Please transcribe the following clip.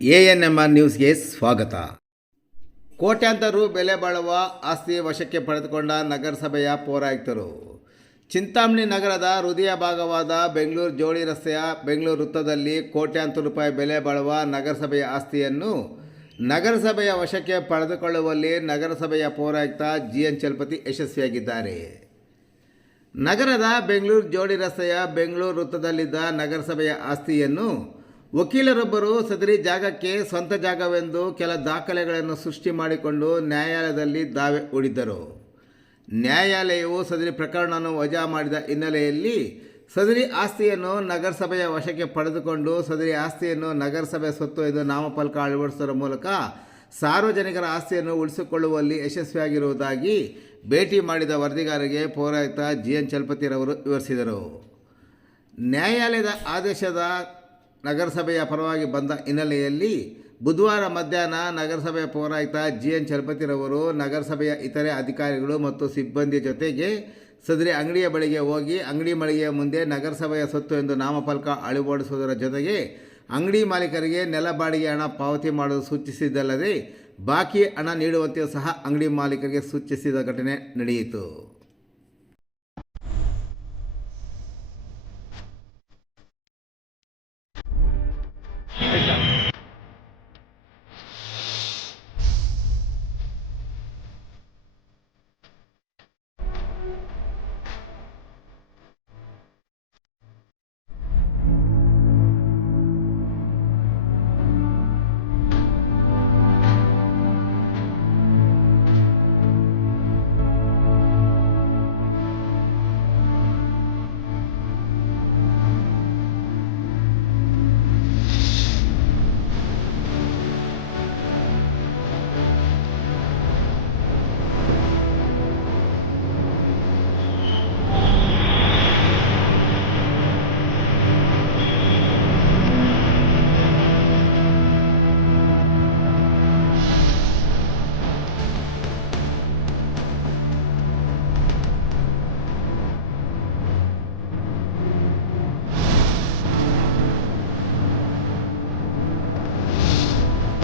ANMR ನ್ಯೂಸ್ಗೆ ಸ್ವಾಗತ. ಕೋಟ್ಯಾಂತರ ರು ಬೆಲೆ ಬಾಳುವ ಆಸ್ತಿ ವಶಕ್ಕೆ ಪಡೆದುಕೊಂಡ ನಗರಸಭೆಯ ಪೌರಾಯುಕ್ತರು. ಚಿಂತಾಮಣಿ ನಗರದ ಹೃದಯ ಭಾಗವಾದ ಬೆಂಗಳೂರು ಜೋಡಿ ರಸ್ತೆಯ ಬೆಂಗಳೂರು ವೃತ್ತದಲ್ಲಿ ಕೋಟ್ಯಾಂತರ ರೂಪಾಯಿ ಬೆಲೆ ಬಾಳುವ ನಗರಸಭೆಯ ಆಸ್ತಿಯನ್ನು ನಗರಸಭೆಯ ವಶಕ್ಕೆ ಪಡೆದುಕೊಳ್ಳುವಲ್ಲಿ ನಗರಸಭೆಯ ಪೌರಾಯುಕ್ತ GN ಚಲಪತಿ ಯಶಸ್ವಿಯಾಗಿದ್ದಾರೆ. ನಗರದ ಬೆಂಗಳೂರು ಜೋಡಿ ರಸ್ತೆಯ ಬೆಂಗಳೂರು ವೃತ್ತದಲ್ಲಿದ್ದ ನಗರಸಭೆಯ ಆಸ್ತಿಯನ್ನು ವಕೀಲರೊಬ್ಬರು ಸದರಿ ಜಾಗಕ್ಕೆ ಸ್ವಂತ ಜಾಗವೆಂದು ಕೆಲ ದಾಖಲೆಗಳನ್ನು ಸೃಷ್ಟಿ ಮಾಡಿಕೊಂಡು ನ್ಯಾಯಾಲಯದಲ್ಲಿ ದಾವೆ ಹೂಡಿದ್ದರು. ನ್ಯಾಯಾಲಯವು ಸದರಿ ಪ್ರಕರಣವನ್ನು ವಜಾ ಮಾಡಿದ ಹಿನ್ನೆಲೆಯಲ್ಲಿ ಸದರಿ ಆಸ್ತಿಯನ್ನು ನಗರಸಭೆಯ ವಶಕ್ಕೆ ಪಡೆದುಕೊಂಡು ಸದರಿ ಆಸ್ತಿಯನ್ನು ನಗರಸಭೆ ಸ್ವತ್ತು ಎಂದು ನಾಮಫಲಕ ಅಳವಡಿಸುವುದರ ಮೂಲಕ ಸಾರ್ವಜನಿಕರ ಆಸ್ತಿಯನ್ನು ಉಳಿಸಿಕೊಳ್ಳುವಲ್ಲಿ ಯಶಸ್ವಿಯಾಗಿರುವುದಾಗಿ ಭೇಟಿ ಮಾಡಿದ ವರದಿಗಾರರಿಗೆ ಪೌರಾಯುಕ್ತ GN ಚಲಪತಿರವರು ವಿವರಿಸಿದರು. ನ್ಯಾಯಾಲಯದ ಆದೇಶದ ನಗರಸಭೆಯ ಪರವಾಗಿ ಬಂದ ಹಿನ್ನೆಲೆಯಲ್ಲಿ ಬುಧವಾರ ಮಧ್ಯಾಹ್ನ ನಗರಸಭೆಯ ಪೌರಾಯುಕ್ತ GN ಚಲಪತಿರವರು ನಗರಸಭೆಯ ಇತರೆ ಅಧಿಕಾರಿಗಳು ಮತ್ತು ಸಿಬ್ಬಂದಿ ಜೊತೆಗೆ ಸದರಿ ಅಂಗಡಿಯ ಬಳಿಗೆ ಹೋಗಿ ಅಂಗಡಿ ಮಳಿಗೆಯ ಮುಂದೆ ನಗರಸಭೆಯ ಸ್ವತ್ತು ಎಂದು ನಾಮಫಲಕ ಅಳವಡಿಸುವುದರ ಜೊತೆಗೆ ಅಂಗಡಿ ಮಾಲೀಕರಿಗೆ ನೆಲ ಬಾಡಿಗೆ ಹಣ ಪಾವತಿ ಮಾಡಲು ಸೂಚಿಸಿದ್ದಲ್ಲದೆ ಬಾಕಿ ಹಣ ನೀಡುವಂತೆಯೂ ಸಹ ಅಂಗಡಿ ಮಾಲೀಕರಿಗೆ ಸೂಚಿಸಿದ ಘಟನೆ ನಡೆಯಿತು.